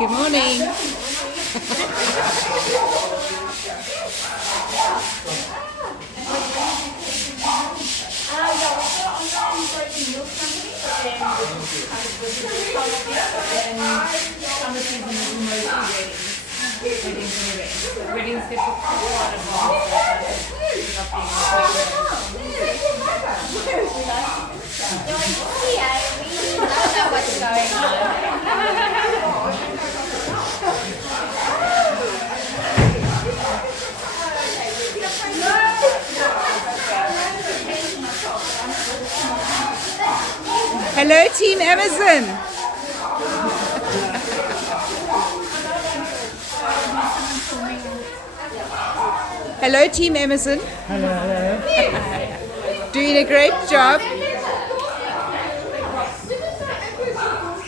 Good morning. Hello, Team Amazon. Hello, Team Amazon. Hello. Doing a great job.